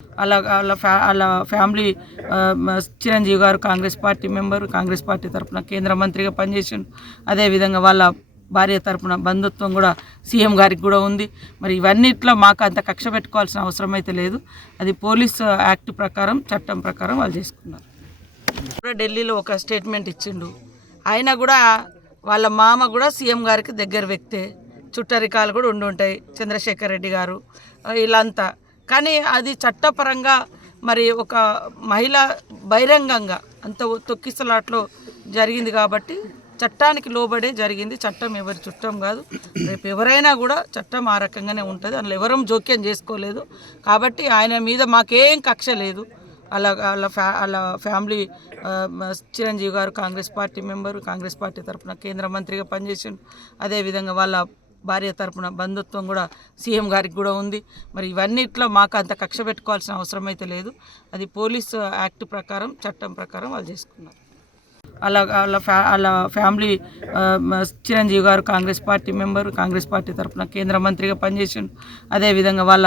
వాళ్ళ ఫ్యామిలీ చిరంజీవి గారు Congress party member, Congress party తరఫున కేంద్ర మంత్రిగా పనిచేసిండు. అదేవిధంగా వాళ్ళ భార్య తరఫున బంధుత్వం కూడా సీఎం గారికి కూడా ఉంది. మరి ఇవన్నిట్లో మాకు అంత కక్ష పెట్టుకోవాల్సిన అవసరం అయితే లేదు. అది పోలీస్ యాక్ట్ ప్రకారం, చట్టం ప్రకారం వాళ్ళు చేసుకున్నారు. ఢిల్లీలో ఒక స్టేట్మెంట్ ఇచ్చిండు. ఆయన కూడా వాళ్ళ మామ కూడా సీఎం గారికి దగ్గర వ్యక్తే, చుట్టరికాలు కూడా ఉండుంటాయి, చంద్రశేఖర్ రెడ్డి గారు వీళ్ళంతా. కానీ అది చట్టపరంగా మరి ఒక మహిళ బహిరంగంగా అంత తొక్కిసలాట్లో జరిగింది కాబట్టి చట్టానికి లోబడే జరిగింది. చట్టం ఎవరి చుట్టం కాదు. రేపు ఎవరైనా కూడా చట్టం ఆ రకంగానే ఉంటుంది. అందులో ఎవరం జోక్యం చేసుకోలేదు. కాబట్టి ఆయన మీద మాకేం కక్ష లేదు. వాళ్ళ ఫ్యామిలీ చిరంజీవి గారు Congress party member, Congress party తరఫున కేంద్ర మంత్రిగా పనిచేసిండు. అదేవిధంగా వాళ్ళ భార్య తరఫున బంధుత్వం కూడా సీఎం గారికి కూడా ఉంది. మరి ఇవన్నిట్లో మాకు అంత కక్ష పెట్టుకోవాల్సిన అవసరం అయితే లేదు. అది పోలీస్ యాక్ట్ ప్రకారం, చట్టం ప్రకారం వాళ్ళు చేసుకున్నారు. వాళ్ళ ఫ్యామిలీ చిరంజీవి గారు Congress party member, Congress party తరఫున కేంద్ర మంత్రిగా పనిచేసిండు. అదేవిధంగా వాళ్ళ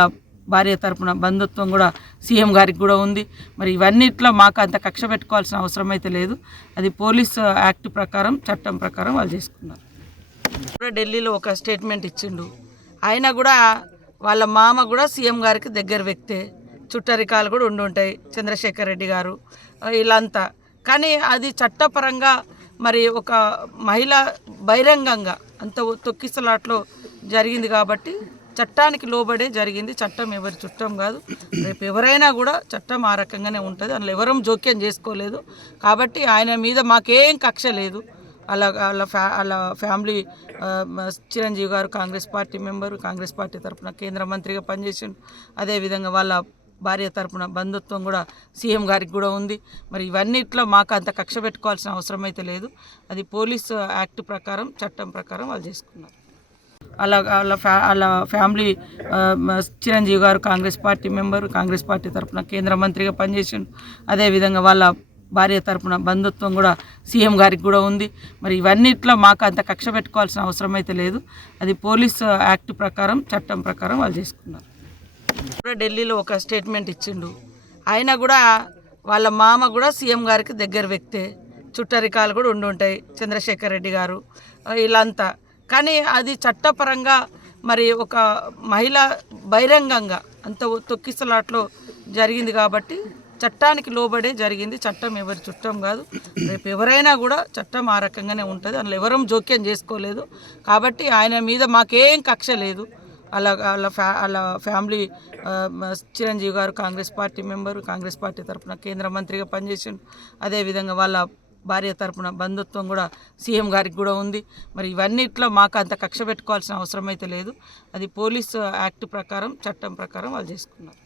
భార్య తరఫున బంధుత్వం కూడా సీఎం గారికి కూడా ఉంది. మరి ఇవన్నిట్లో మాకు అంత కక్ష పెట్టుకోవాల్సిన అవసరం అయితే లేదు. అది పోలీస్ యాక్ట్ ప్రకారం, చట్టం ప్రకారం వాళ్ళు చేసుకున్నారు. ఢిల్లీలో ఒక స్టేట్మెంట్ ఇచ్చిండు. ఆయన కూడా వాళ్ళ మామ కూడా సీఎం గారికి దగ్గర వ్యక్తే, చుట్టరికాలు కూడా ఉండుంటాయి, చంద్రశేఖర్ రెడ్డి గారు వీళ్ళంతా. కానీ అది చట్టపరంగా మరి ఒక మహిళ బహిరంగంగా అంత తొక్కిసలాట్లో జరిగింది కాబట్టి చట్టానికి లోబడే జరిగింది. చట్టం ఎవరి చుట్టం కాదు. రేపు ఎవరైనా కూడా చట్టం ఆ రకంగానే ఉంటుంది. అందులో ఎవరం జోక్యం చేసుకోలేదు. కాబట్టి ఆయన మీద మాకేం కక్ష లేదు. వాళ్ళ ఫ్యామిలీ చిరంజీవి గారు Congress party member, Congress party తరఫున కేంద్ర మంత్రిగా పనిచేసిండు. అదేవిధంగా వాళ్ళ భార్య తరఫున బంధుత్వం కూడా సీఎం గారికి కూడా ఉంది. మరి ఇవన్నిట్లో మాకు అంత కక్ష పెట్టుకోవాల్సిన అవసరం అయితే లేదు. అది పోలీస్ యాక్ట్ ప్రకారం, చట్టం ప్రకారం వాళ్ళు చేసుకున్నారు. వాళ్ళ ఫ్యామిలీ చిరంజీవి గారు Congress party member, Congress party తరఫున కేంద్ర మంత్రిగా పనిచేసిండు. అదేవిధంగా వాళ్ళ భార్య తరఫున బంధుత్వం కూడా సీఎం గారికి కూడా ఉంది. మరి ఇవన్నిట్లో మాకు అంత కక్ష పెట్టుకోవాల్సిన అవసరం అయితే లేదు. అది పోలీస్ యాక్ట్ ప్రకారం, చట్టం ప్రకారం వాళ్ళు చేసుకున్నారు. ఢిల్లీలో ఒక స్టేట్మెంట్ ఇచ్చిండు. ఆయన కూడా వాళ్ళ మామ కూడా సీఎం గారికి దగ్గర వ్యక్తే, చుట్టరికాలు కూడా ఉండుంటాయి, చంద్రశేఖర్ రెడ్డి గారు వీళ్ళంతా. కానీ అది చట్టపరంగా మరి ఒక మహిళ బహిరంగంగా అంత తొక్కిసలాట్లో జరిగింది కాబట్టి చట్టానికి లోబడే జరిగింది. చట్టం ఎవరి చుట్టం కాదు. రేపు ఎవరైనా కూడా చట్టం ఆ రకంగానే ఉంటుంది. అందులో ఎవరం జోక్యం చేసుకోలేదు. కాబట్టి ఆయన మీద మాకేం కక్ష లేదు. వాళ్ళ ఫ్యామిలీ చిరంజీవి గారు Congress party member, Congress party తరఫున కేంద్ర మంత్రిగా పనిచేసిండు. అదేవిధంగా వాళ్ళ భార్య తరఫున బంధుత్వం కూడా సీఎం గారికి కూడా ఉంది. మరి ఇవన్నిట్లో మాకు అంత కక్ష పెట్టుకోవాల్సిన అవసరం అయితే లేదు. అది పోలీస్ యాక్ట్ ప్రకారం, చట్టం ప్రకారం వాళ్ళు చేసుకున్నారు.